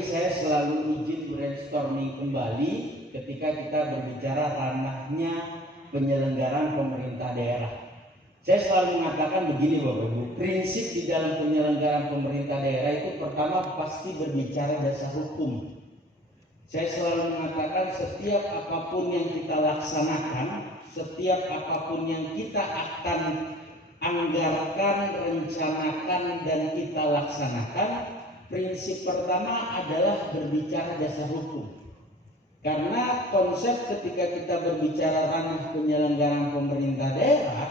hari saya selalu izin brainstorming kembali ketika kita berbicara ranahnya penyelenggaraan pemerintah daerah. Saya selalu mengatakan begini Bapak Ibu, prinsip di dalam penyelenggaraan pemerintah daerah itu pertama pasti berbicara dasar hukum. Saya selalu mengatakan setiap apapun yang kita laksanakan, setiap apapun yang kita akan anggarkan, rencanakan, dan kita laksanakan, prinsip pertama adalah berbicara dasar hukum. Karena konsep ketika kita berbicara ranah penyelenggaraan pemerintah daerah,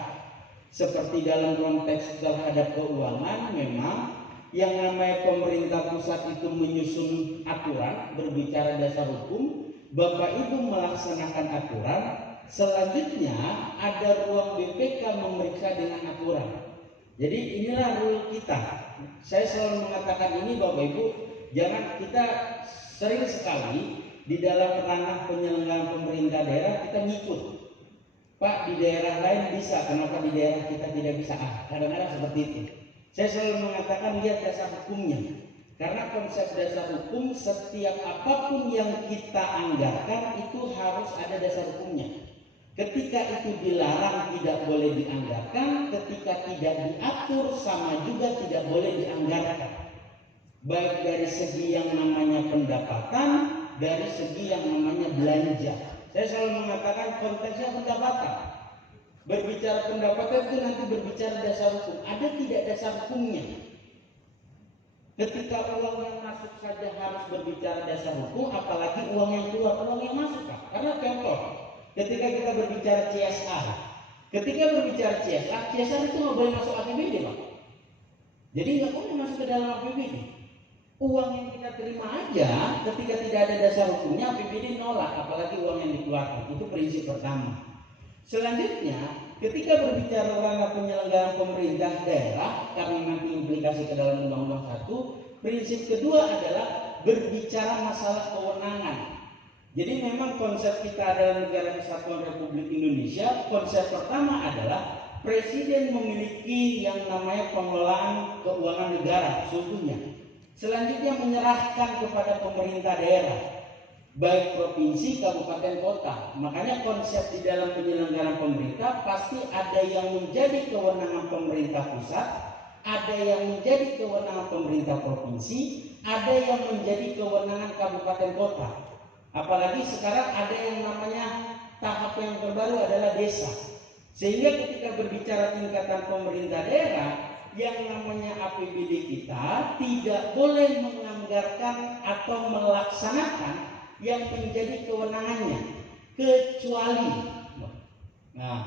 seperti dalam konteks terhadap keuangan, memang yang namanya pemerintah pusat itu menyusun aturan, berbicara dasar hukum, Bapak Ibu melaksanakan aturan, selanjutnya ada ruang BPK memeriksa dengan aturan. Jadi inilah rule kita. Saya selalu mengatakan ini Bapak Ibu, jangan kita sering sekali di dalam ranah penyelenggaraan pemerintah daerah kita ngikut. Pak, di daerah lain bisa, kenapa di daerah kita tidak bisa? Kadang-kadang seperti itu. Saya selalu mengatakan lihat dasar hukumnya. Karena konsep dasar hukum, setiap apapun yang kita anggarkan itu harus ada dasar hukumnya. Ketika itu dilarang tidak boleh dianggarkan, ketika tidak diatur sama juga tidak boleh dianggarkan. Baik dari segi yang namanya pendapatan, dari segi yang namanya belanja. Saya selalu mengatakan konteksnya pendapatan. Berbicara pendapatan itu nanti berbicara dasar hukum. Ada tidak dasar hukumnya? Ketika uang yang masuk saja harus berbicara dasar hukum, apalagi uang yang keluar, uang yang masuk. Karena contoh, ketika kita berbicara CSR, CSR itu nggak boleh masuk APBD, Pak. Jadi nggak boleh masuk ke dalam APBD. Uang yang kita terima aja ketika tidak ada dasar hukumnya APBD nolak, apalagi uang yang dikeluarkan. Itu prinsip pertama. Selanjutnya, ketika berbicara ranah penyelenggaraan pemerintah daerah, karena nanti implikasi ke dalam Undang-Undang 1, prinsip kedua adalah berbicara masalah kewenangan. Jadi memang konsep kita adalah negara kesatuan Republik Indonesia. Konsep pertama adalah Presiden memiliki yang namanya pengelolaan keuangan negara sesungguhnya. Selanjutnya menyerahkan kepada pemerintah daerah, baik provinsi, kabupaten, kota. Makanya konsep di dalam penyelenggaraan pemerintah pasti ada yang menjadi kewenangan pemerintah pusat, ada yang menjadi kewenangan pemerintah provinsi, ada yang menjadi kewenangan kabupaten, kota. Apalagi sekarang ada yang namanya tahap yang terbaru adalah desa. Sehingga ketika berbicara tingkatan pemerintah daerah, yang namanya APBD kita tidak boleh menganggarkan atau melaksanakan yang menjadi kewenangannya, kecuali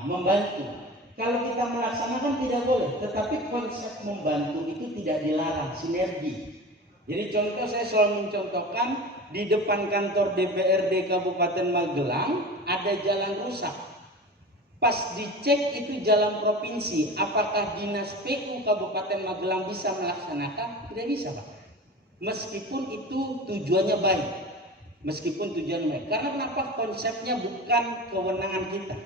membantu. Kalau kita melaksanakan tidak boleh, tetapi konsep membantu itu tidak dilarang, sinergi. Jadi contoh saya selalu mencontohkan di depan kantor DPRD Kabupaten Magelang ada jalan rusak. Pas dicek itu jalan provinsi, apakah Dinas PU Kabupaten Magelang bisa melaksanakan? Tidak bisa, Pak. Meskipun itu tujuannya baik. Karena kenapa? Konsepnya bukan kewenangan kita.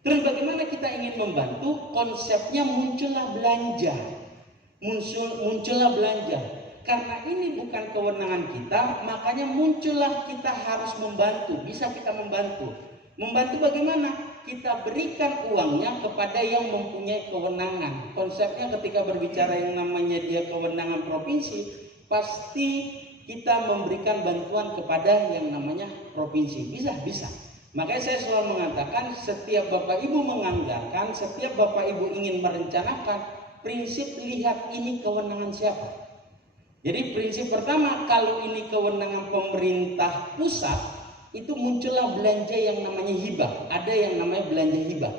Terus bagaimana kita ingin membantu? Konsepnya muncullah belanja. Karena ini bukan kewenangan kita, makanya muncullah kita harus membantu. Bisa kita membantu. Membantu bagaimana? Kita berikan uangnya kepada yang mempunyai kewenangan. Konsepnya ketika berbicara yang namanya dia kewenangan provinsi, pasti kita memberikan bantuan kepada yang namanya provinsi. Bisa. Makanya saya selalu mengatakan setiap Bapak Ibu menganggarkan, setiap Bapak Ibu ingin merencanakan, prinsip lihat ini kewenangan siapa. Jadi prinsip pertama, kalau ini kewenangan pemerintah pusat, itu muncullah belanja yang namanya hibah. Ada yang namanya belanja hibah.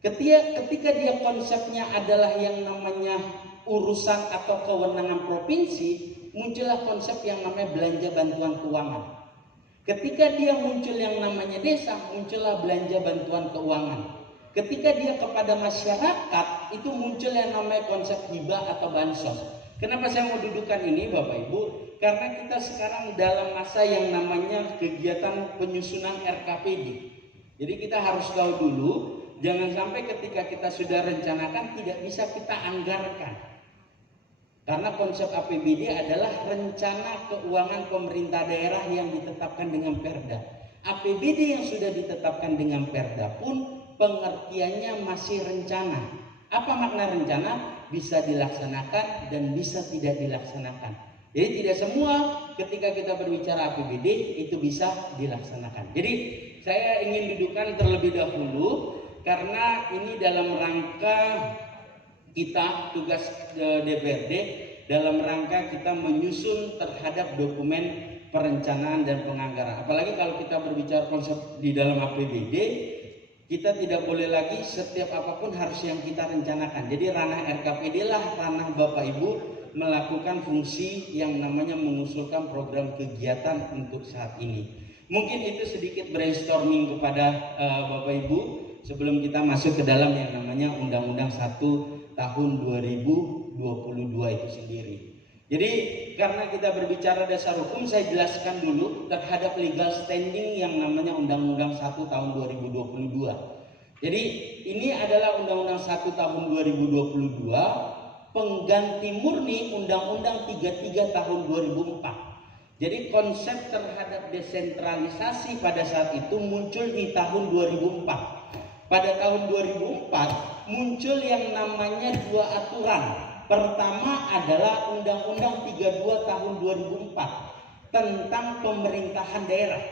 Ketika dia konsepnya adalah yang namanya urusan atau kewenangan provinsi, muncullah konsep yang namanya belanja bantuan keuangan. Ketika dia muncul yang namanya desa, muncullah belanja bantuan keuangan. Ketika dia kepada masyarakat, itu muncul yang namanya konsep hibah atau bansos. Kenapa saya mau dudukan ini Bapak Ibu? Karena kita sekarang dalam masa yang namanya kegiatan penyusunan RKPD. Jadi kita harus tahu dulu, jangan sampai ketika kita sudah rencanakan tidak bisa kita anggarkan. Karena konsep APBD adalah rencana keuangan pemerintah daerah yang ditetapkan dengan Perda. APBD yang sudah ditetapkan dengan Perda pun pengertiannya masih rencana. Apa makna rencana? Bisa dilaksanakan dan bisa tidak dilaksanakan. Jadi tidak semua ketika kita berbicara APBD itu bisa dilaksanakan. Jadi saya ingin dudukkan terlebih dahulu karena ini dalam rangka kita tugas DPRD dalam rangka kita menyusun terhadap dokumen perencanaan dan penganggaran. Apalagi kalau kita berbicara konsep di dalam APBD, kita tidak boleh lagi setiap apapun harus yang kita rencanakan. Jadi ranah RKPD lah ranah Bapak Ibu melakukan fungsi yang namanya mengusulkan program kegiatan untuk saat ini. Mungkin itu sedikit brainstorming kepada Bapak Ibu sebelum kita masuk ke dalam yang namanya Undang-Undang 1 tahun 2022 itu sendiri. Jadi karena kita berbicara dasar hukum, saya jelaskan dulu terhadap legal standing yang namanya Undang-Undang 1 tahun 2022. Jadi ini adalah Undang-Undang 1 tahun 2022 pengganti murni Undang-Undang 33 tahun 2004. Jadi konsep terhadap desentralisasi pada saat itu muncul di tahun 2004. Pada tahun 2004 muncul yang namanya dua aturan. Pertama adalah Undang-Undang 32 tahun 2004 tentang pemerintahan daerah.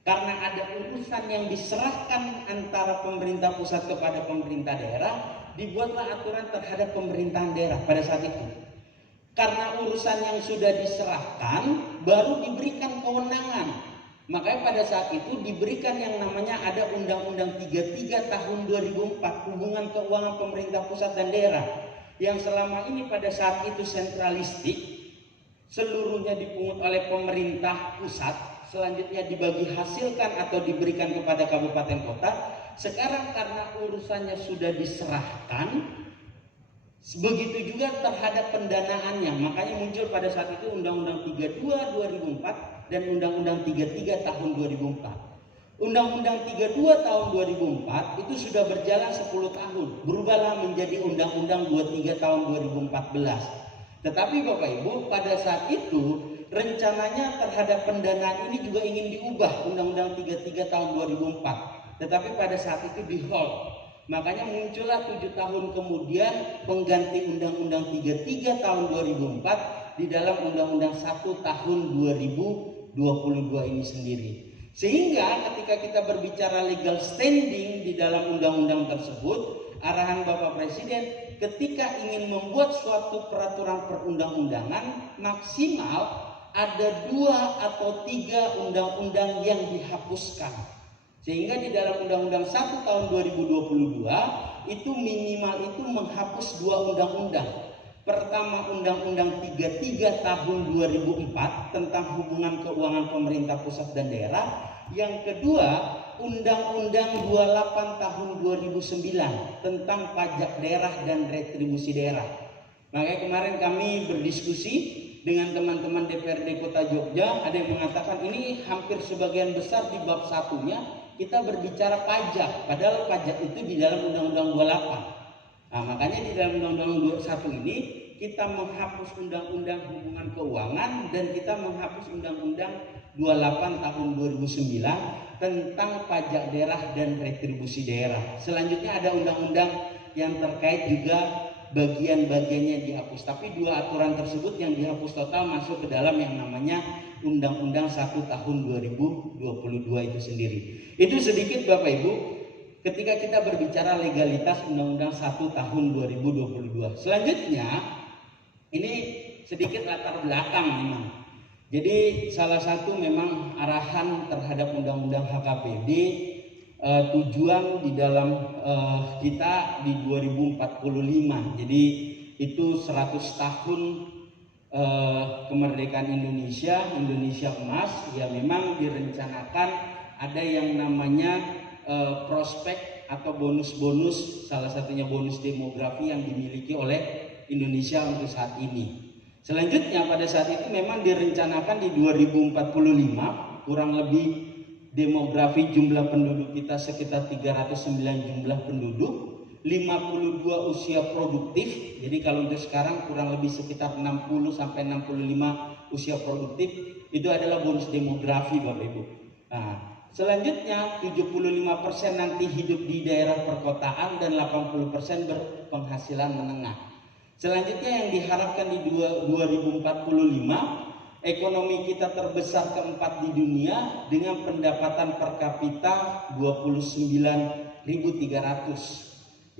Karena ada urusan yang diserahkan antara pemerintah pusat kepada pemerintah daerah, dibuatlah aturan terhadap pemerintahan daerah pada saat itu. Karena urusan yang sudah diserahkan baru diberikan kewenangan. Makanya pada saat itu diberikan yang namanya ada Undang-Undang 33 tahun 2004 hubungan keuangan pemerintah pusat dan daerah yang selama ini pada saat itu sentralistik, seluruhnya dipungut oleh pemerintah pusat, selanjutnya dibagi hasilkan atau diberikan kepada kabupaten kota. Sekarang karena urusannya sudah diserahkan, begitu juga terhadap pendanaannya, makanya muncul pada saat itu Undang-Undang 32 2004 dan Undang-Undang 33 tahun 2004. Undang-Undang 32 tahun 2004 itu sudah berjalan 10 tahun, berubahlah menjadi Undang-Undang 23 tahun 2014. Tetapi Bapak Ibu pada saat itu rencananya terhadap pendanaan ini juga ingin diubah Undang-Undang 33 tahun 2004. Tetapi pada saat itu di hold. Makanya muncullah 7 tahun kemudian pengganti Undang-Undang 33 tahun 2004 di dalam Undang-Undang 1 tahun 2022 ini sendiri. Sehingga ketika kita berbicara legal standing di dalam undang-undang tersebut, arahan Bapak Presiden ketika ingin membuat suatu peraturan perundang-undangan maksimal ada 2 atau 3 undang-undang yang dihapuskan. Sehingga di dalam Undang-Undang 1 tahun 2022 itu minimal itu menghapus 2 undang-undang. Pertama Undang-Undang 33 tahun 2004 tentang hubungan keuangan pemerintah pusat dan daerah. Yang kedua Undang-Undang 28 tahun 2009 tentang pajak daerah dan retribusi daerah. Makanya kemarin kami berdiskusi dengan teman-teman DPRD Kota Jogja, ada yang mengatakan ini hampir sebagian besar di bab satunya kita berbicara pajak, padahal pajak itu di dalam Undang-Undang 28. Nah, makanya di dalam Undang-Undang 21 ini kita menghapus Undang-Undang Hubungan Keuangan dan kita menghapus Undang-Undang 28 tahun 2009 tentang pajak daerah dan retribusi daerah. Selanjutnya ada undang-undang yang terkait juga bagian-bagiannya dihapus. Tapi 2 aturan tersebut yang dihapus total masuk ke dalam yang namanya Undang-Undang 1 tahun 2022 itu sendiri. Itu sedikit Bapak Ibu ketika kita berbicara legalitas Undang-Undang 1 tahun 2022. Selanjutnya ini sedikit latar belakang memang. Jadi salah satu memang arahan terhadap Undang-Undang HKPD tujuan di dalam kita di 2045. Jadi itu 100 tahun kemerdekaan Indonesia emas, ya memang direncanakan ada yang namanya prospek atau bonus-bonus, salah satunya bonus demografi yang dimiliki oleh Indonesia untuk saat ini. Selanjutnya pada saat itu memang direncanakan di 2045 kurang lebih demografi jumlah penduduk kita sekitar 309 jumlah penduduk. 52 usia produktif. Jadi kalau untuk sekarang kurang lebih sekitar 60 sampai 65 usia produktif, itu adalah bonus demografi Bapak Ibu. Nah, selanjutnya 75% nanti hidup di daerah perkotaan dan 80% berpenghasilan menengah. Selanjutnya yang diharapkan di 2045, ekonomi kita terbesar keempat di dunia dengan pendapatan per kapita 29.300.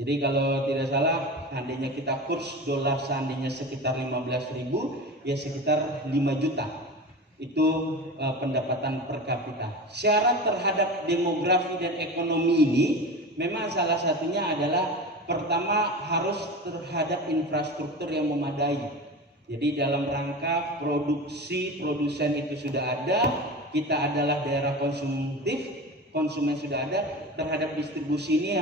Jadi kalau tidak salah, seandainya kita kurs dolar seandainya sekitar 15.000, ya sekitar 5 juta. Itu pendapatan per kapita. Syarat terhadap demografi dan ekonomi ini memang salah satunya adalah pertama harus terhadap infrastruktur yang memadai. Jadi dalam rangka produsen itu sudah ada, kita adalah daerah konsumtif, konsumen sudah ada, terhadap distribusi ini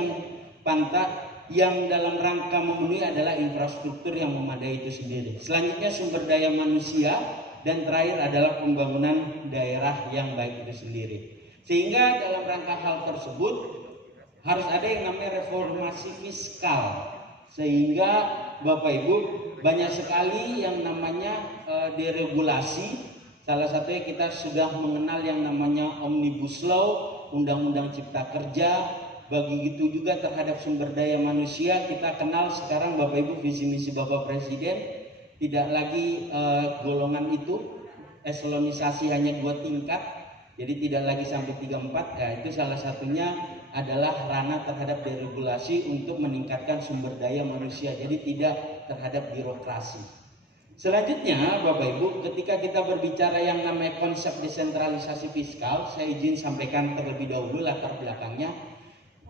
yang dalam rangka memenuhi adalah infrastruktur yang memadai itu sendiri. Selanjutnya sumber daya manusia, dan terakhir adalah pembangunan daerah yang baik itu sendiri. Sehingga dalam rangka hal tersebut harus ada yang namanya reformasi fiskal, sehingga Bapak Ibu banyak sekali yang namanya deregulasi. Salah satunya kita sudah mengenal yang namanya Omnibus Law, Undang-Undang Cipta Kerja. Begitu juga terhadap sumber daya manusia, kita kenal sekarang Bapak Ibu visi misi Bapak Presiden tidak lagi golongan itu, eselonisasi hanya 2 tingkat, jadi tidak lagi sampai 3-4. Ya, itu salah satunya adalah ranah terhadap deregulasi untuk meningkatkan sumber daya manusia, jadi tidak terhadap birokrasi. Selanjutnya Bapak Ibu, ketika kita berbicara yang namanya konsep desentralisasi fiskal, saya izin sampaikan terlebih dahulu latar belakangnya.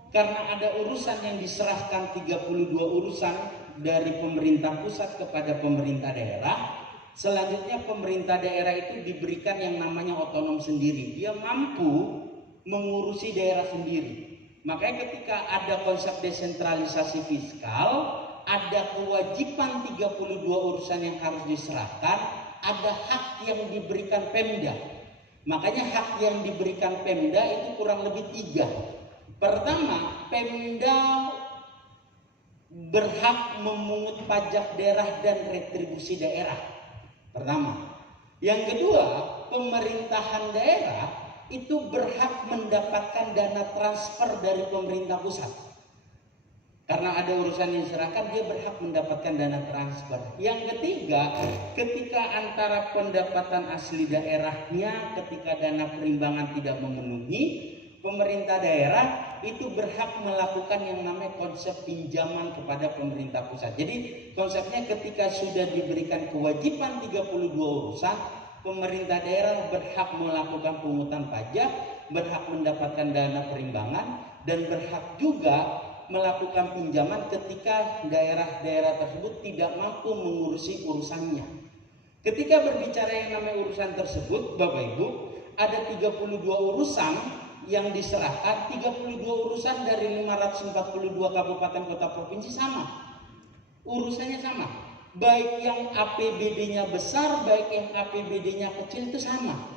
Karena ada urusan yang diserahkan 32 urusan dari pemerintah pusat kepada pemerintah daerah, selanjutnya pemerintah daerah itu diberikan yang namanya otonom sendiri. Dia mampu mengurusi daerah sendiri. Makanya ketika ada konsep desentralisasi fiskal, ada kewajiban 32 urusan yang harus diserahkan, ada hak yang diberikan Pemda. Makanya hak yang diberikan Pemda itu kurang lebih 3. Pertama, Pemda berhak memungut pajak daerah dan retribusi daerah. Pertama. Yang kedua, pemerintahan daerah itu berhak mendapatkan dana transfer dari pemerintah pusat. Karena ada urusan yang diserahkan, dia berhak mendapatkan dana transfer. Yang ketiga, ketika antara pendapatan asli daerahnya, ketika dana perimbangan tidak memenuhi, pemerintah daerah itu berhak melakukan yang namanya konsep pinjaman kepada pemerintah pusat. Jadi konsepnya ketika sudah diberikan kewajiban 32 urusan, pemerintah daerah berhak melakukan pungutan pajak, berhak mendapatkan dana perimbangan, dan berhak juga melakukan pinjaman ketika daerah-daerah tersebut tidak mampu mengurusi urusannya. Ketika berbicara yang namanya urusan tersebut, Bapak Ibu, ada 32 urusan yang diserahkan, 32 urusan dari 542 kabupaten kota provinsi sama. Urusannya sama. Baik yang APBD-nya besar, baik yang APBD-nya kecil itu sama.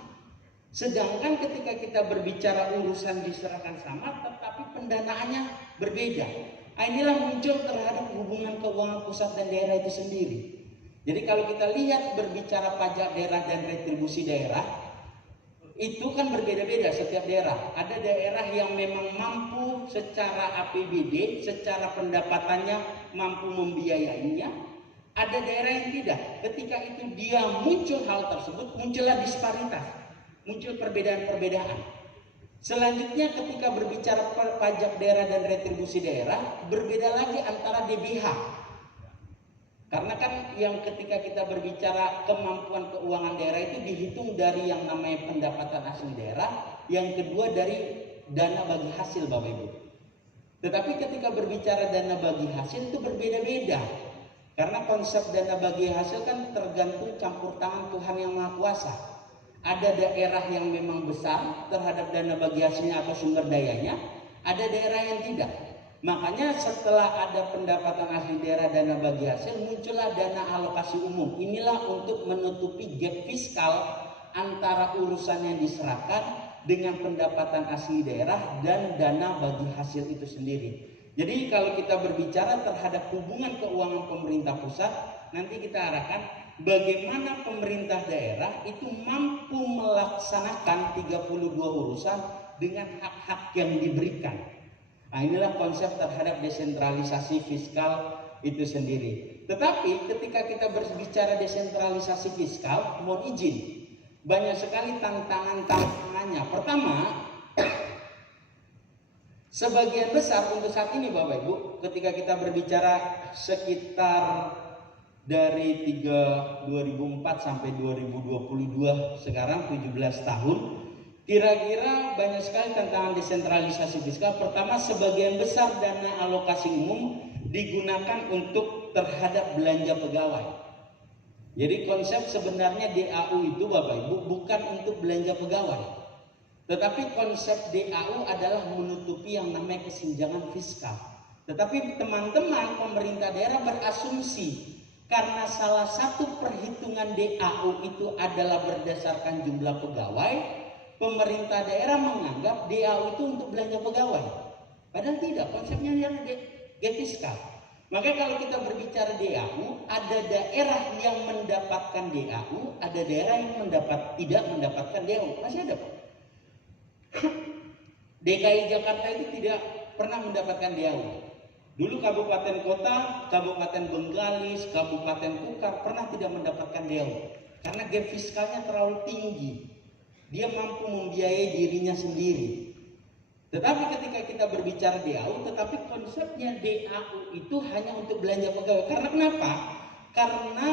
Sedangkan ketika kita berbicara urusan diserahkan sama, tetapi pendanaannya berbeda. Inilah muncul terhadap hubungan keuangan pusat dan daerah itu sendiri. Jadi kalau kita lihat berbicara pajak daerah dan retribusi daerah, itu kan berbeda-beda setiap daerah. Ada daerah yang memang mampu secara APBD, secara pendapatannya mampu membiayainya. Ada daerah yang tidak. Ketika itu dia muncul hal tersebut, muncullah disparitas, muncul perbedaan-perbedaan. Selanjutnya ketika berbicara pajak daerah dan retribusi daerah, berbeda lagi antara DBH. Karena kan yang ketika kita berbicara kemampuan keuangan daerah itu dihitung dari yang namanya pendapatan asli daerah, yang kedua dari dana bagi hasil Bapak Ibu. Tetapi ketika berbicara dana bagi hasil itu berbeda-beda. Karena konsep dana bagi hasil kan tergantung campur tangan Tuhan yang Maha Kuasa. Ada daerah yang memang besar terhadap dana bagi hasilnya atau sumber dayanya, ada daerah yang tidak. Makanya setelah ada pendapatan asli daerah dana bagi hasil, muncullah dana alokasi umum. Inilah untuk menutupi gap fiskal antara urusan yang diserahkan dengan pendapatan asli daerah dan dana bagi hasil itu sendiri. Jadi kalau kita berbicara terhadap hubungan keuangan pemerintah pusat, nanti kita arahkan bagaimana pemerintah daerah itu mampu melaksanakan 32 urusan dengan hak-hak yang diberikan. Nah, inilah konsep terhadap desentralisasi fiskal itu sendiri. Tetapi ketika kita berbicara desentralisasi fiskal, mohon izin, banyak sekali tantangannya. Pertama, sebagian besar untuk saat ini Bapak Ibu, ketika kita berbicara sekitar dari 2004 sampai 2022 sekarang 17 tahun, kira-kira banyak sekali tantangan desentralisasi fiskal. Pertama, sebagian besar dana alokasi umum digunakan untuk terhadap belanja pegawai. Jadi konsep sebenarnya DAU itu Bapak Ibu bukan untuk belanja pegawai, tetapi konsep DAU adalah menutupi yang namanya kesenjangan fiskal. Tetapi teman-teman pemerintah daerah berasumsi karena salah satu perhitungan DAU itu adalah berdasarkan jumlah pegawai, pemerintah daerah menganggap DAU itu untuk belanja pegawai. Padahal tidak, konsepnya adalah fiskal. Maka kalau kita berbicara DAU, ada daerah yang mendapatkan DAU, ada daerah yang tidak mendapatkan DAU. Masih ada Pak. DKI Jakarta itu tidak pernah mendapatkan DAU. Dulu kabupaten kota, kabupaten Bengkalis, kabupaten Kukar pernah tidak mendapatkan DAU. Karena gap fiskalnya terlalu tinggi. Dia mampu membiayai dirinya sendiri. Tetapi ketika kita berbicara DAU, tetapi konsepnya DAU itu hanya untuk belanja pegawai. Karena kenapa? Karena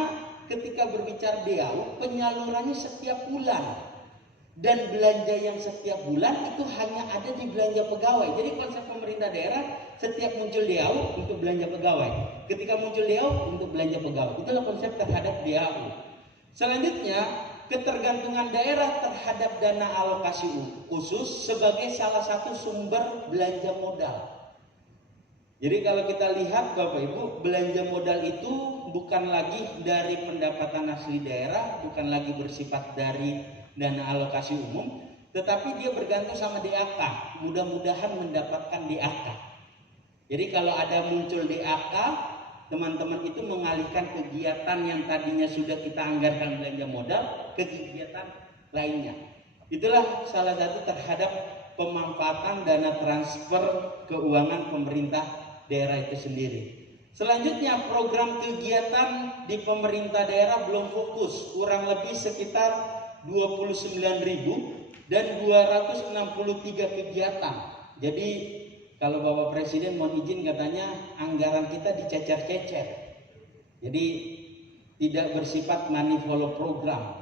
ketika berbicara DAU, penyalurannya setiap bulan. Dan belanja yang setiap bulan itu hanya ada di belanja pegawai. Jadi konsep pemerintah daerah setiap muncul DAU untuk belanja pegawai. Ketika muncul DAU untuk belanja pegawai. Itulah konsep terhadap DAU. Selanjutnya, ketergantungan daerah terhadap dana alokasi khusus sebagai salah satu sumber belanja modal. Jadi kalau kita lihat Bapak Ibu, belanja modal itu bukan lagi dari pendapatan asli daerah, bukan lagi bersifat dari dana alokasi umum, tetapi dia bergantung sama DAK. Mudah-mudahan mendapatkan DAK. Jadi kalau ada muncul DAK, teman-teman itu mengalihkan kegiatan yang tadinya sudah kita anggarkan belanja modal ke kegiatan lainnya. Itulah salah satu terhadap pemanfaatan dana transfer keuangan pemerintah daerah itu sendiri. Selanjutnya, program kegiatan di pemerintah daerah belum fokus, kurang lebih sekitar 29.000 dan 263 kegiatan. Jadi kalau Bapak Presiden mohon izin katanya anggaran kita dicecer-cecer. Jadi tidak bersifat money follow program.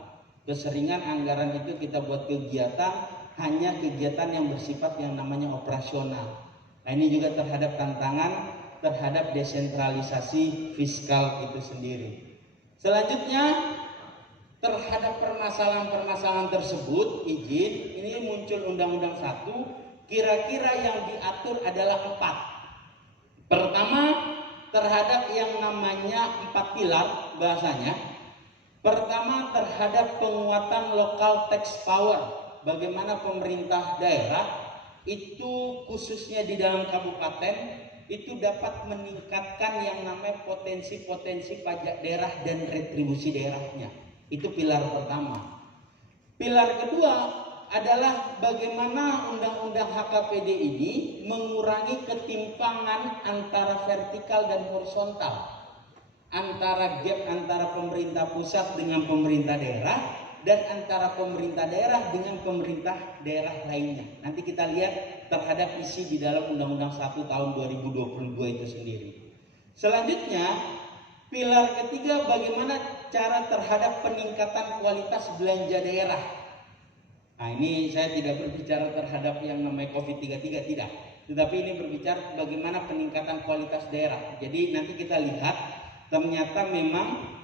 Keseringan anggaran itu kita buat kegiatan hanya kegiatan yang bersifat yang namanya operasional. Nah, ini juga terhadap tantangan terhadap desentralisasi fiskal itu sendiri. Selanjutnya, terhadap permasalahan-permasalahan tersebut, izin, ini muncul Undang-Undang 1, kira-kira yang diatur adalah 4. Pertama, terhadap yang namanya 4 pilar bahasanya. Pertama, terhadap penguatan local tax power. Bagaimana pemerintah daerah itu khususnya di dalam kabupaten itu dapat meningkatkan yang namanya potensi-potensi pajak daerah dan retribusi daerahnya. Itu pilar pertama. Pilar kedua adalah bagaimana undang-undang HKPD ini mengurangi ketimpangan antara vertikal dan horizontal, antara gap antara pemerintah pusat dengan pemerintah daerah dan antara pemerintah daerah dengan pemerintah daerah lainnya. Nanti kita lihat terhadap isi di dalam Undang-Undang 1 tahun 2022 itu sendiri. Selanjutnya, pilar ketiga bagaimana cara terhadap peningkatan kualitas belanja daerah. Nah, ini saya tidak berbicara terhadap yang namanya COVID-33, tidak. Tetapi ini berbicara bagaimana peningkatan kualitas daerah. Jadi nanti kita lihat ternyata memang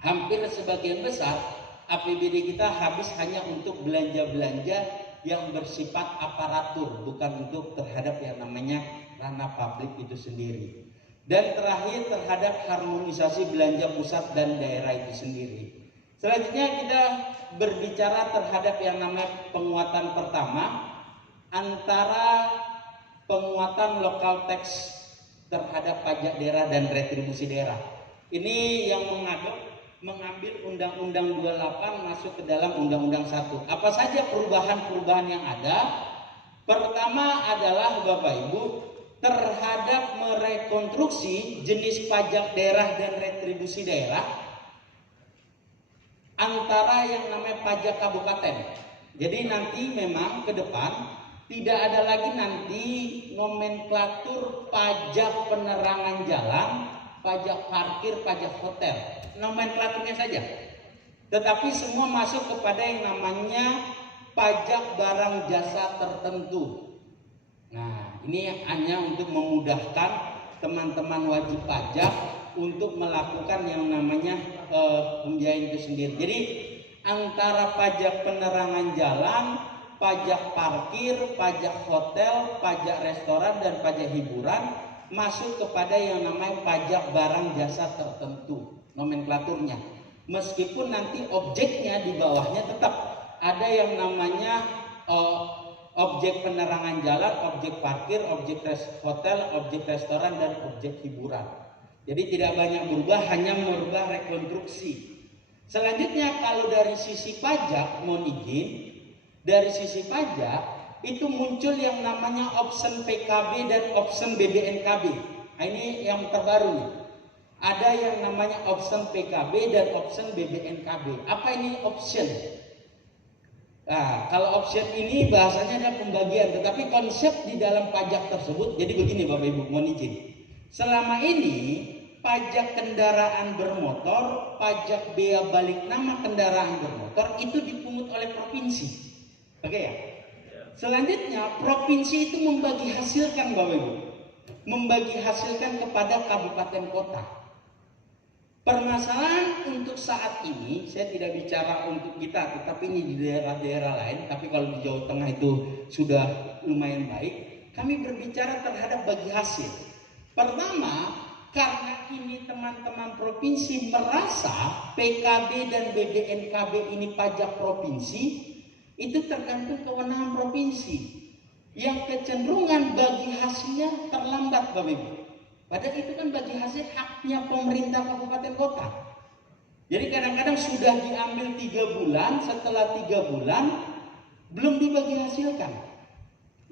hampir sebagian besar APBD kita habis hanya untuk belanja-belanja yang bersifat aparatur, bukan untuk terhadap yang namanya ranah publik itu sendiri. Dan terakhir terhadap harmonisasi belanja pusat dan daerah itu sendiri. Selanjutnya kita berbicara terhadap yang namanya penguatan pertama antara penguatan lokal tax terhadap pajak daerah dan retribusi daerah. Ini yang mengambil Undang-Undang 28 masuk ke dalam Undang-Undang 1. Apa saja perubahan-perubahan yang ada? Pertama adalah Bapak Ibu, terhadap merekonstruksi jenis pajak daerah dan retribusi daerah antara yang namanya pajak kabupaten. Jadi nanti memang ke depan tidak ada lagi nanti nomenklatur pajak penerangan jalan, pajak parkir, pajak hotel. Nomenklaturnya saja. Tetapi semua masuk kepada yang namanya pajak barang jasa tertentu. Nah, ini hanya untuk memudahkan teman-teman wajib pajak untuk melakukan yang namanya pembiayaan itu sendiri. Jadi antara pajak penerangan jalan, pajak parkir, pajak hotel, pajak restoran, dan pajak hiburan masuk kepada yang namanya pajak barang jasa tertentu, nomenklaturnya. Meskipun nanti objeknya di bawahnya tetap ada yang namanya objek penerangan jalan, objek parkir, objek hotel, objek restoran, dan objek hiburan. Jadi tidak banyak berubah, hanya merubah rekonstruksi. Selanjutnya kalau dari sisi pajak, mohon izin, dari sisi pajak itu muncul yang namanya option PKB dan option BBNKB. Nah, ini yang terbaru nih. Ada yang namanya option PKB dan option BBNKB. Apa ini option? Nah, kalau option ini bahasanya ada pembagian, tetapi konsep di dalam pajak tersebut jadi begini Bapak Ibu, mohon izin. Selama ini pajak kendaraan bermotor, pajak bea balik nama kendaraan bermotor itu dipungut oleh provinsi. Oke ya? Selanjutnya provinsi itu membagi hasilkan Bapak Ibu. Membagi hasilkan kepada kabupaten kota. Permasalahan untuk saat ini, saya tidak bicara untuk kita, tetapi ini di daerah-daerah lain, tapi kalau di Jawa Tengah itu sudah lumayan baik, kami berbicara terhadap bagi hasil. Pertama, karena ini teman-teman provinsi merasa PKB dan BBNKB ini pajak provinsi, itu tergantung kewenangan provinsi. Yang kecenderungan bagi hasilnya terlambat Bapak Ibu. Padahal itu kan bagi hasil haknya pemerintah kabupaten kota. Jadi kadang-kadang sudah diambil 3 bulan, setelah 3 bulan belum dibagi hasilkan.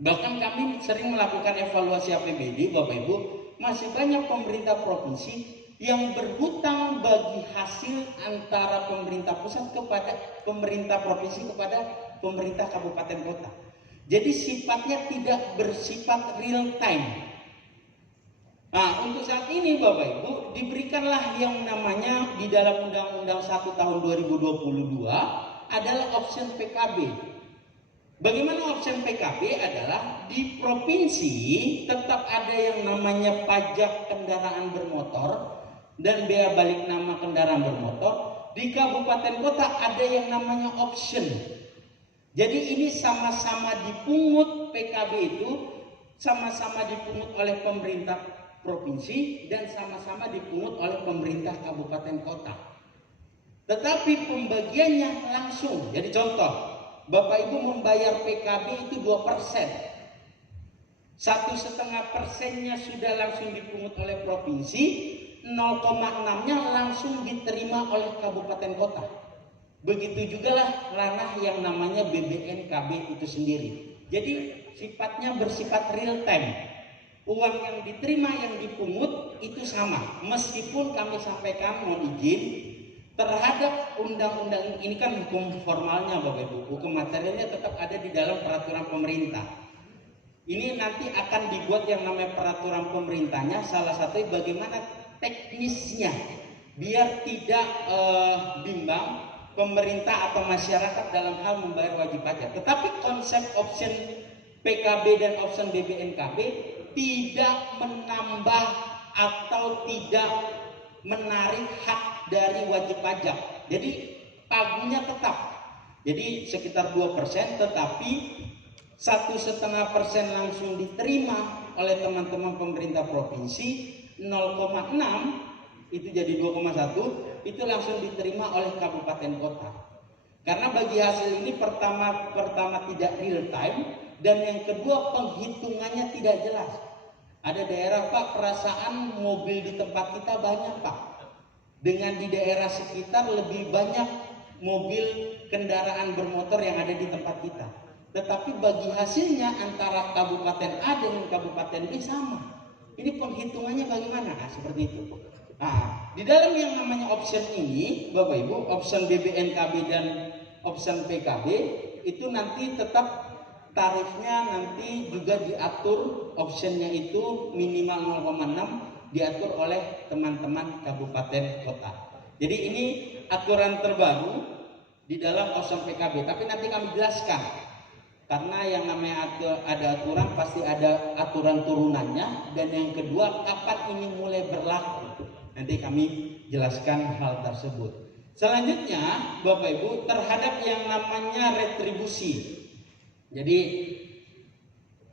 Bahkan kami sering melakukan evaluasi APBD Bapak Ibu, masih banyak pemerintah provinsi yang berhutang bagi hasil antara pemerintah pusat kepada pemerintah provinsi kepada pemerintah kabupaten kota. Jadi sifatnya tidak bersifat real time. Nah, untuk saat ini Bapak Ibu diberikanlah yang namanya di dalam Undang-Undang 1 tahun 2022 adalah option PKB. Bagaimana option PKB adalah di provinsi tetap ada yang namanya pajak kendaraan bermotor dan bea balik nama kendaraan bermotor. Di kabupaten kota ada yang namanya option. Jadi ini sama-sama dipungut PKB itu sama-sama dipungut oleh pemerintah provinsi dan sama-sama dipungut oleh pemerintah kabupaten kota. Tetapi pembagiannya langsung. Jadi contoh, Bapak Ibu membayar PKB itu 2%. 1,5%-nya sudah langsung dipungut oleh provinsi, 0,6-nya langsung diterima oleh kabupaten kota. Begitu juga lah ranah yang namanya BBNKB itu sendiri. Jadi sifatnya bersifat real time. Uang yang diterima, yang dipungut itu sama. Meskipun kami sampaikan mohon izin terhadap undang-undang ini kan hukum formalnya Bapak Ibu, hukum materialnya tetap ada di dalam peraturan pemerintah. Ini nanti akan dibuat yang namanya peraturan pemerintahnya. Salah satunya bagaimana teknisnya biar tidak bimbang pemerintah atau masyarakat dalam hal membayar wajib pajak. Tetapi konsep option PKB dan option BBNKB tidak menambah atau tidak menarik hak dari wajib pajak. Jadi pagunya tetap. Jadi sekitar 2%, tetapi 1,5% langsung diterima oleh teman-teman pemerintah provinsi, 0,6 itu jadi 2,1 itu langsung diterima oleh kabupaten kota. Karena bagi hasil ini pertama tidak real time, Dan yang kedua, penghitungannya tidak jelas. Ada daerah, Pak, perasaan mobil di tempat kita banyak, Pak. Dengan di daerah sekitar lebih banyak mobil kendaraan bermotor yang ada di tempat kita. Tetapi bagi hasilnya antara kabupaten A dengan kabupaten B sama. Ini penghitungannya bagaimana? Nah, seperti itu. Nah, di dalam yang namanya option ini, Bapak Ibu, option BBNKB dan option PKB, itu nanti tetap tarifnya nanti juga diatur, optionnya itu minimal 0,6 diatur oleh teman-teman kabupaten kota. Jadi ini aturan terbaru di dalam option PKB, tapi nanti kami jelaskan karena yang namanya ada aturan pasti ada aturan turunannya, dan yang kedua kapan ini mulai berlaku nanti kami jelaskan hal tersebut. Selanjutnya Bapak Ibu, terhadap yang namanya retribusi. Jadi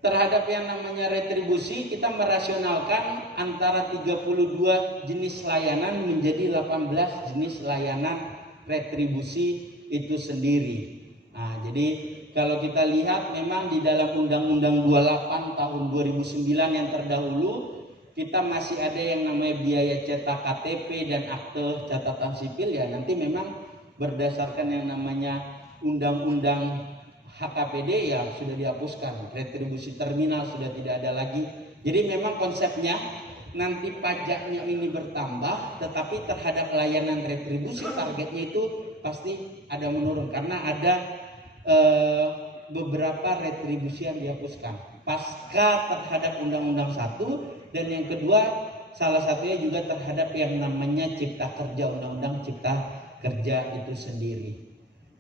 terhadap yang namanya retribusi kita merasionalkan antara 32 jenis layanan menjadi 18 jenis layanan retribusi itu sendiri. Nah, jadi kalau kita lihat memang di dalam Undang-Undang 28 tahun 2009 yang terdahulu kita masih ada yang namanya biaya cetak KTP dan akte catatan sipil, ya nanti memang berdasarkan yang namanya Undang-Undang HKPD ya sudah dihapuskan, retribusi terminal sudah tidak ada lagi. Jadi memang konsepnya nanti pajaknya ini bertambah, tetapi terhadap layanan retribusi targetnya itu pasti ada menurun karena ada beberapa retribusi yang dihapuskan pasca terhadap Undang-Undang 1, dan yang kedua salah satunya juga terhadap yang namanya Cipta Kerja, Undang-Undang Cipta Kerja itu sendiri.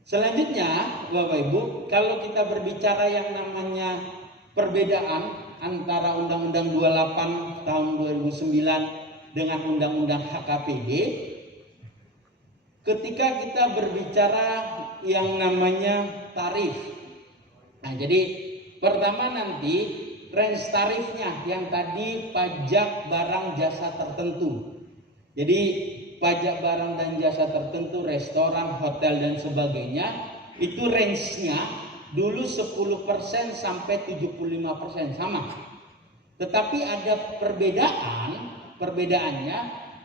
Selanjutnya Bapak Ibu, kalau kita berbicara yang namanya perbedaan antara Undang-Undang 28 tahun 2009 dengan Undang-Undang HKPD, ketika kita berbicara yang namanya tarif. Nah, jadi pertama nanti range tarifnya yang tadi pajak barang jasa tertentu. Jadi pajak barang dan jasa tertentu, restoran, hotel dan sebagainya, itu range-nya dulu 10% sampai 75% sama. Tetapi ada perbedaannya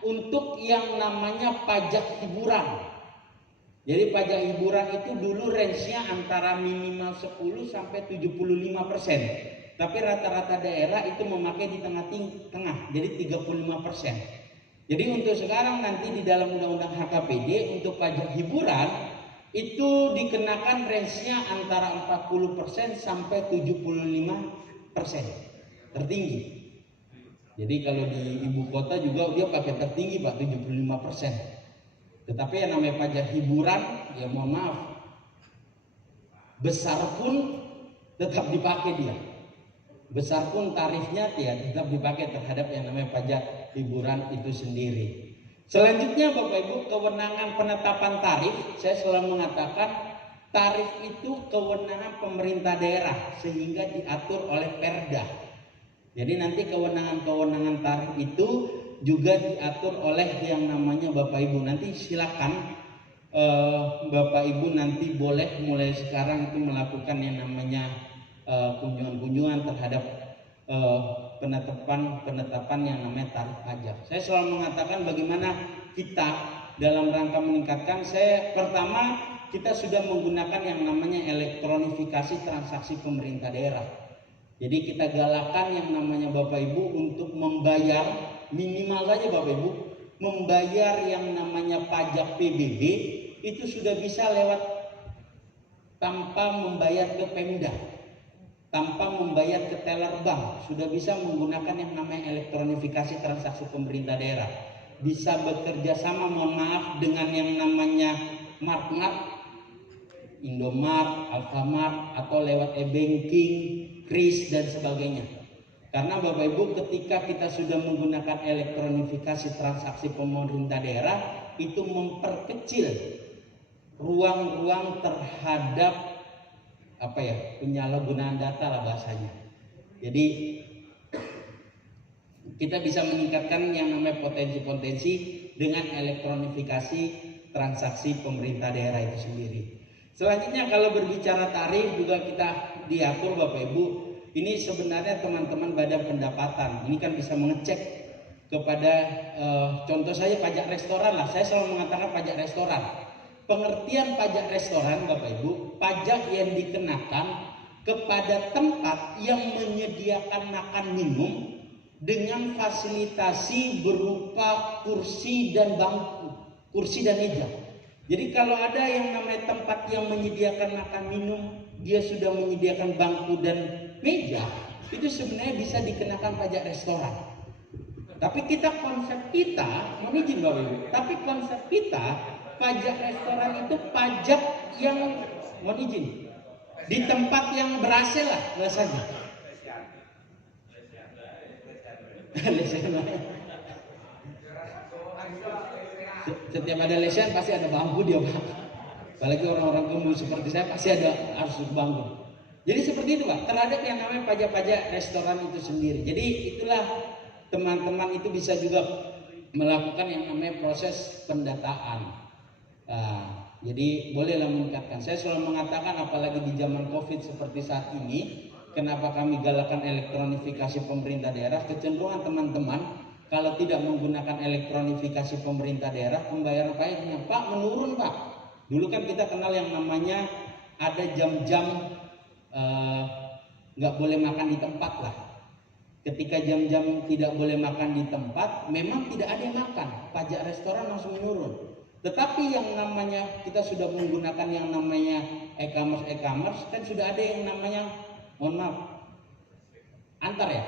untuk yang namanya pajak hiburan. Jadi pajak hiburan itu dulu range-nya antara minimal 10 sampai 75%. Tapi rata-rata daerah itu memakai di tengah-tengah, jadi 35%. Jadi untuk sekarang nanti di dalam Undang-Undang HKPD untuk pajak hiburan itu dikenakan range-nya antara 40% sampai 75% tertinggi. Jadi kalau di ibu kota juga dia pakai tertinggi Pak, 75%. Tetapi yang namanya pajak hiburan ya mohon maaf, besar pun tetap dipakai dia. Besar pun tarifnya ya tetap dipakai terhadap yang namanya pajak hiburan itu sendiri. Selanjutnya Bapak Ibu, kewenangan penetapan tarif, saya selalu mengatakan tarif itu kewenangan pemerintah daerah sehingga diatur oleh Perda. Jadi nanti kewenangan-kewenangan tarif itu juga diatur oleh yang namanya Bapak Ibu. Nanti silakan Bapak Ibu nanti boleh mulai sekarang itu melakukan yang namanya kunjungan-kunjungan terhadap penetapan yang namanya tarif pajak. Saya selalu mengatakan bagaimana kita dalam rangka meningkatkan, pertama kita sudah menggunakan yang namanya elektronifikasi transaksi pemerintah daerah. Jadi kita galakan yang namanya Bapak Ibu untuk membayar minimal saja Bapak Ibu, membayar yang namanya pajak PBB itu sudah bisa lewat tanpa membayar ke Pemda, tanpa membayar ke teller bank, sudah bisa menggunakan yang namanya elektronifikasi transaksi pemerintah daerah. Bisa bekerja sama, mohon maaf, dengan yang namanya Mart, Indomart, Alfamart, atau lewat e-banking, Kris dan sebagainya. Karena Bapak Ibu ketika kita sudah menggunakan elektronifikasi transaksi pemerintah daerah, itu memperkecil ruang-ruang terhadap penyalahgunaan data lah bahasanya. Jadi kita bisa meningkatkan yang namanya potensi-potensi dengan elektronifikasi transaksi pemerintah daerah itu sendiri. Selanjutnya kalau berbicara tarif juga kita diatur Bapak Ibu. Ini sebenarnya teman-teman Badan Pendapatan ini kan bisa mengecek kepada contoh saya pajak restoran lah. Saya selalu mengatakan pajak restoran. Pengertian pajak restoran Bapak Ibu, pajak yang dikenakan kepada tempat yang menyediakan makan minum dengan fasilitasi berupa kursi dan bangku, kursi dan meja. Jadi kalau ada yang namanya tempat yang menyediakan makan minum, dia sudah menyediakan bangku dan meja, itu sebenarnya bisa dikenakan pajak restoran. Tapi konsep kita, mohon izin Bapak Ibu, tapi konsep kita pajak restoran itu pajak yang, mohon izin, di tempat yang ber-AC lah bahasanya. Setiap ada lesehan pasti ada bangku dia Pak. Apalagi orang-orang gemuk seperti saya pasti harus bangku. Jadi seperti itu Pak, terhadap yang namanya pajak-pajak restoran itu sendiri. Jadi itulah teman-teman itu bisa juga melakukan yang namanya proses pendataan. Jadi bolehlah meningkatkan. Saya selalu mengatakan apalagi di zaman Covid seperti saat ini, kenapa kami galakan elektronifikasi pemerintah daerah? Kecenderungan teman-teman kalau tidak menggunakan elektronifikasi pemerintah daerah, pembayaran pajaknya Pak menurun Pak. Dulu kan kita kenal yang namanya ada jam-jam nggak boleh makan di tempat lah. Ketika jam-jam tidak boleh makan di tempat, memang tidak ada yang makan, pajak restoran langsung menurun. Tetapi yang namanya kita sudah menggunakan yang namanya e-commerce kan sudah ada yang namanya, mohon maaf, antar ya,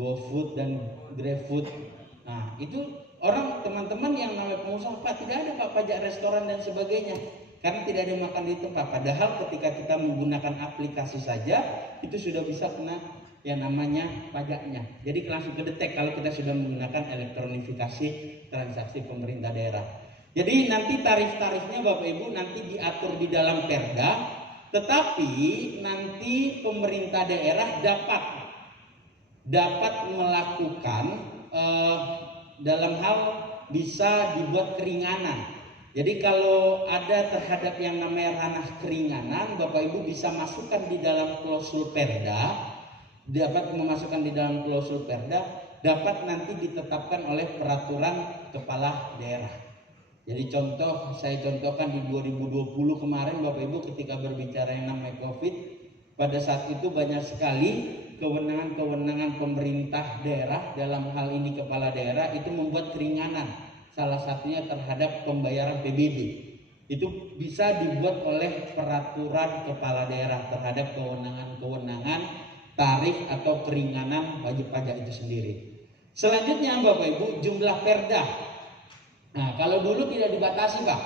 GoFood dan GrabFood. Nah itu orang teman-teman yang namanya pengusaha Pak tidak ada Pak pajak restoran dan sebagainya karena tidak ada makan di tempat. Padahal ketika kita menggunakan aplikasi saja itu sudah bisa kena yang namanya pajaknya. Jadi langsung kedetek kalau kita sudah menggunakan elektronifikasi transaksi pemerintah daerah. Jadi nanti tarif-tarifnya Bapak Ibu nanti diatur di dalam Perda, tetapi nanti pemerintah daerah dapat melakukan dalam hal bisa dibuat keringanan. Jadi kalau ada terhadap yang namanya ranah keringanan, Bapak Ibu bisa masukkan di dalam klausul Perda, dapat memasukkan di dalam klausul Perda, dapat nanti ditetapkan oleh peraturan kepala daerah. Jadi saya contohkan di 2020 kemarin Bapak Ibu ketika berbicara yang namanya Covid, pada saat itu banyak sekali kewenangan-kewenangan pemerintah daerah, dalam hal ini kepala daerah itu membuat keringanan, salah satunya terhadap pembayaran PBB. Itu bisa dibuat oleh peraturan kepala daerah terhadap kewenangan-kewenangan tarif atau keringanan wajib pajak itu sendiri. Selanjutnya Bapak Ibu, jumlah perda. Nah kalau dulu tidak dibatasi Pak,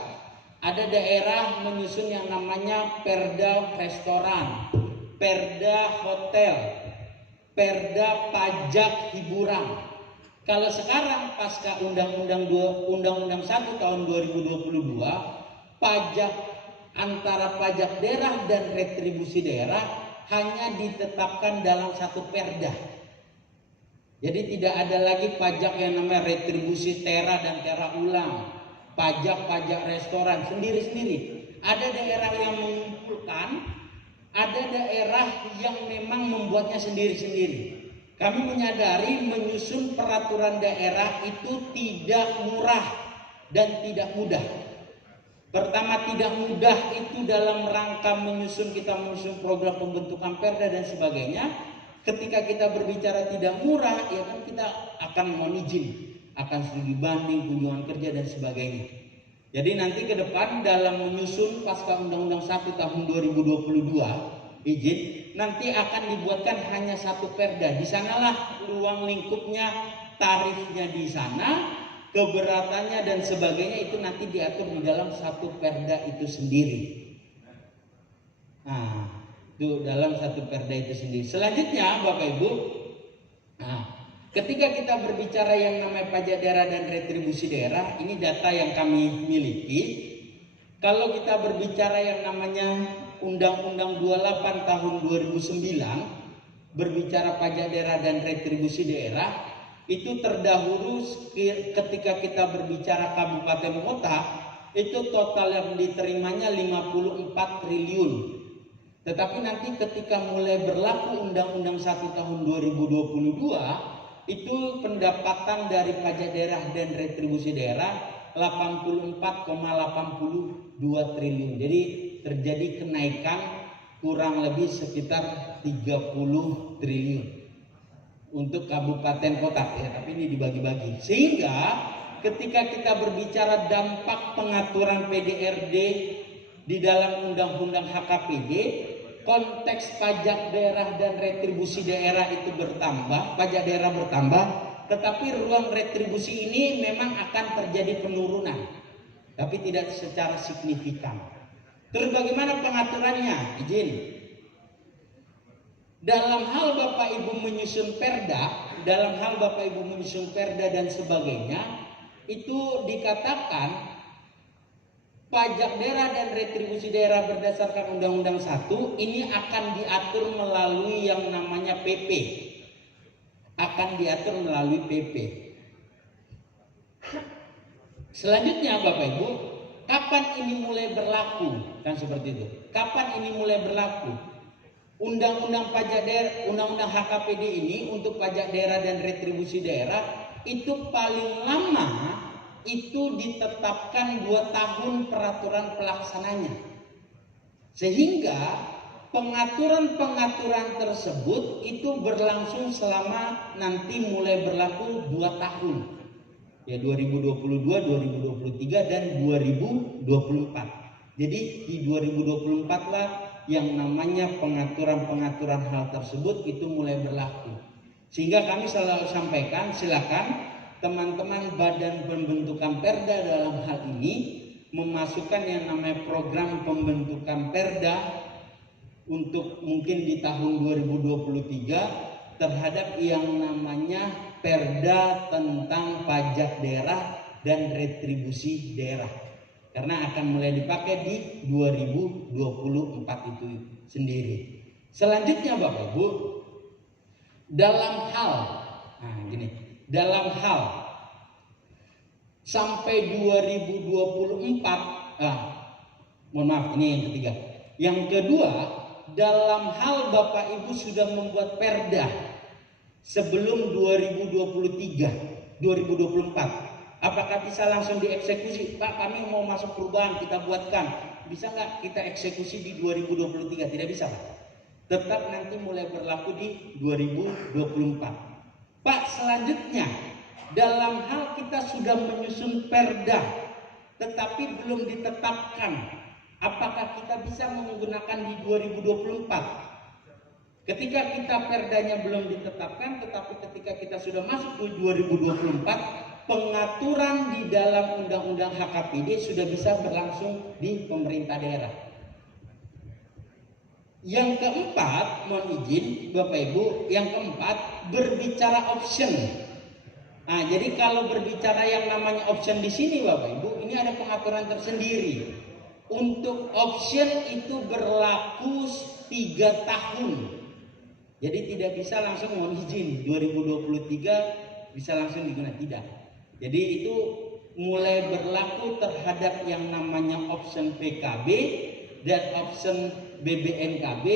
ada daerah menyusun yang namanya perda restoran, perda hotel, perda pajak hiburan. Kalau sekarang pasca Undang-Undang 1 tahun 2022, pajak antara pajak daerah dan retribusi daerah hanya ditetapkan dalam satu perda. Jadi tidak ada lagi pajak yang namanya retribusi tera dan tera ulang, pajak restoran sendiri-sendiri. Ada daerah yang mengumpulkan, ada daerah yang memang membuatnya sendiri-sendiri. Kami menyadari menyusun peraturan daerah itu tidak murah dan tidak mudah. Pertama, tidak mudah itu dalam rangka menyusun program pembentukan perda dan sebagainya. Ketika kita berbicara tidak murah, ya kan kita akan mohon izin, akan studi banding, kunjungan kerja dan sebagainya. Jadi nanti ke depan dalam menyusun pasca Undang-Undang 1 tahun 2022 izin, nanti akan dibuatkan hanya satu perda. Di sanalah ruang lingkupnya, tarifnya di sana, keberatannya dan sebagainya itu nanti diatur di dalam satu perda itu sendiri. Nah, itu dalam satu perda itu sendiri. Selanjutnya Bapak Ibu, ketika kita berbicara yang namanya pajak daerah dan retribusi daerah, ini data yang kami miliki. Kalau kita berbicara yang namanya Undang-Undang 28 tahun 2009 berbicara pajak daerah dan retribusi daerah, itu terdahulu ketika kita berbicara kabupaten kota, itu total yang diterimanya 54 triliun. Tetapi nanti ketika mulai berlaku Undang-Undang 1 tahun 2022, itu pendapatan dari pajak daerah dan retribusi daerah 84,82 triliun. Jadi terjadi kenaikan kurang lebih sekitar 30 triliun untuk kabupaten kota ya, tapi ini dibagi-bagi. Sehingga ketika kita berbicara dampak pengaturan PDRD di dalam Undang-Undang HKPD, konteks pajak daerah dan retribusi daerah itu bertambah, pajak daerah bertambah, tetapi ruang retribusi ini memang akan terjadi penurunan, tapi tidak secara signifikan. Terus bagaimana pengaturannya? Izin. Dalam hal Bapak Ibu menyusun perda, dan sebagainya, itu dikatakan pajak daerah dan retribusi daerah berdasarkan Undang-Undang 1 ini akan diatur melalui yang namanya PP. Selanjutnya Bapak Ibu, kapan ini mulai berlaku? Kan seperti itu. Kapan ini mulai berlaku? Undang-Undang pajak daerah, Undang-Undang HKPD ini untuk pajak daerah dan retribusi daerah itu paling lama itu ditetapkan 2 tahun peraturan pelaksananya. Sehingga pengaturan-pengaturan tersebut itu berlangsung selama nanti mulai berlaku 2 tahun. Ya 2022, 2023 dan 2024. Jadi di 2024 lah yang namanya pengaturan-pengaturan hal tersebut itu mulai berlaku. Sehingga kami selalu sampaikan, silakan teman-teman badan pembentukan perda dalam hal ini memasukkan yang namanya program pembentukan perda untuk mungkin di tahun 2023 terhadap yang namanya perda tentang pajak daerah dan retribusi daerah, karena akan mulai dipakai di 2024 itu sendiri. Selanjutnya Bapak Ibu, dalam hal sampai 2024, mohon maaf ini yang ketiga. Yang kedua, dalam hal Bapak Ibu sudah membuat perda sebelum 2023, 2024, apakah bisa langsung dieksekusi? Pak, kami mau masuk perubahan, kita buatkan. Bisa nggak kita eksekusi di 2023? Tidak bisa, Pak. Tetap nanti mulai berlaku di 2024. Pak, selanjutnya dalam hal kita sudah menyusun perda tetapi belum ditetapkan, apakah kita bisa menggunakan di 2024? Ketika kita perdanya belum ditetapkan, tetapi ketika kita sudah masuk ke 2024, pengaturan di dalam Undang-Undang HKPD sudah bisa berlangsung di pemerintah daerah. Yang keempat, mohon izin Bapak Ibu, yang keempat berbicara option. Nah, jadi kalau berbicara yang namanya option di sini Bapak Ibu, ini ada pengaturan tersendiri. Untuk option itu berlaku 3 tahun. Jadi tidak bisa langsung mohon izin 2023 bisa langsung digunakan, tidak. Jadi itu mulai berlaku terhadap yang namanya option PKB dan option BBNKB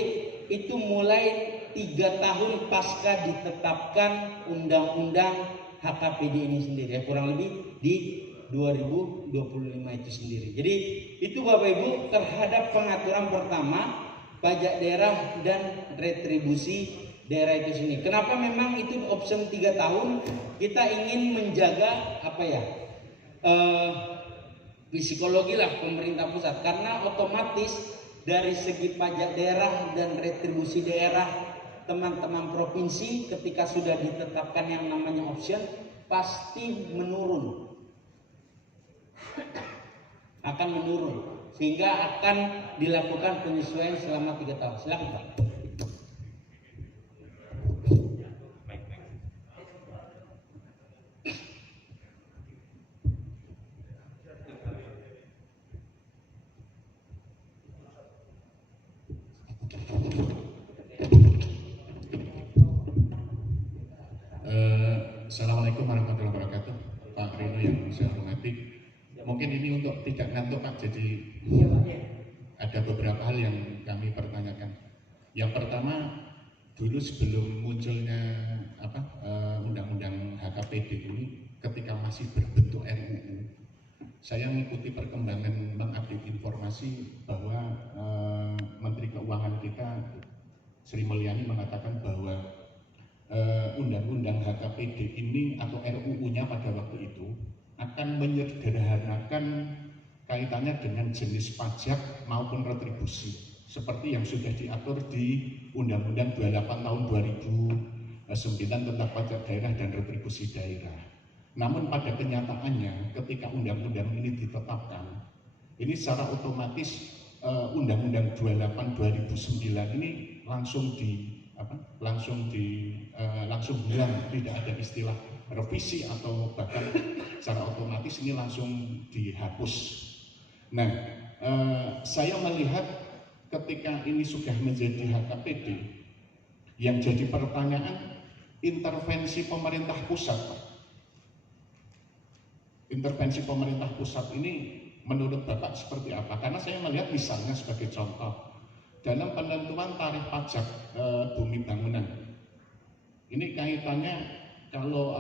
itu mulai 3 tahun pasca ditetapkan Undang-Undang HKPD ini sendiri, ya, kurang lebih di 2025 itu sendiri. Jadi itu Bapak Ibu terhadap pengaturan pertama pajak daerah dan retribusi daerah itu sendiri. Kenapa memang itu option 3 tahun? Kita ingin menjaga psikologi lah pemerintah pusat, karena otomatis dari segi pajak daerah dan retribusi daerah teman-teman provinsi ketika sudah ditetapkan yang namanya option pasti akan menurun sehingga akan dilakukan penyesuaian selama 3 tahun. Silakan Pak. Assalamualaikum warahmatullahi wabarakatuh, Pak Rino yang saya hormati. Mungkin ini untuk tidak ngantuk Pak, jadi ada beberapa hal yang kami pertanyakan. Yang pertama, dulu sebelum munculnya undang-undang HKPD ini, ketika masih berbentuk RUU, saya mengikuti perkembangan mengupdate informasi bahwa Menteri Keuangan kita Sri Mulyani mengatakan bahwa undang-undang HKPD ini atau RUU-nya pada waktu itu akan menyederhanakan kaitannya dengan jenis pajak maupun retribusi seperti yang sudah diatur di Undang-Undang 28 tahun 2009 tentang pajak daerah dan retribusi daerah. Namun pada kenyataannya ketika undang-undang ini ditetapkan, ini secara otomatis Undang-Undang 28 2009 ini langsung hilang, tidak ada istilah revisi atau bahkan secara otomatis ini langsung dihapus. Nah, saya melihat ketika ini sudah menjadi HKPD, yang jadi pertanyaan intervensi pemerintah pusat. Intervensi pemerintah pusat ini menurut Bapak seperti apa? Karena saya melihat misalnya sebagai contoh dalam penentuan tarif pajak bumi bangunan. Ini kaitannya kalau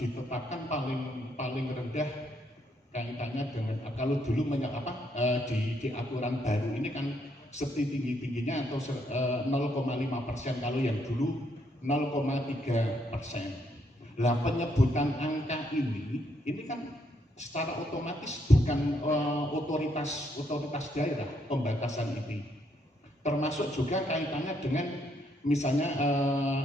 ditetapkan paling rendah kaitannya dengan kalau dulu di aturan baru ini kan setinggi-tingginya atau 0,5%, kalau yang dulu 0,3%. Lah penyebutan angka ini kan secara otomatis bukan otoritas daerah pembatasan ini. Termasuk juga kaitannya dengan misalnya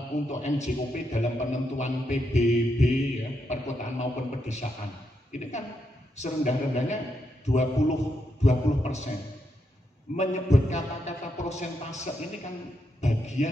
untuk NJOP dalam penentuan PBB ya, perkotaan maupun pedesaan. Ini kan serendah-rendahnya 20%. Menyebut kata-kata persentase ini kan bagian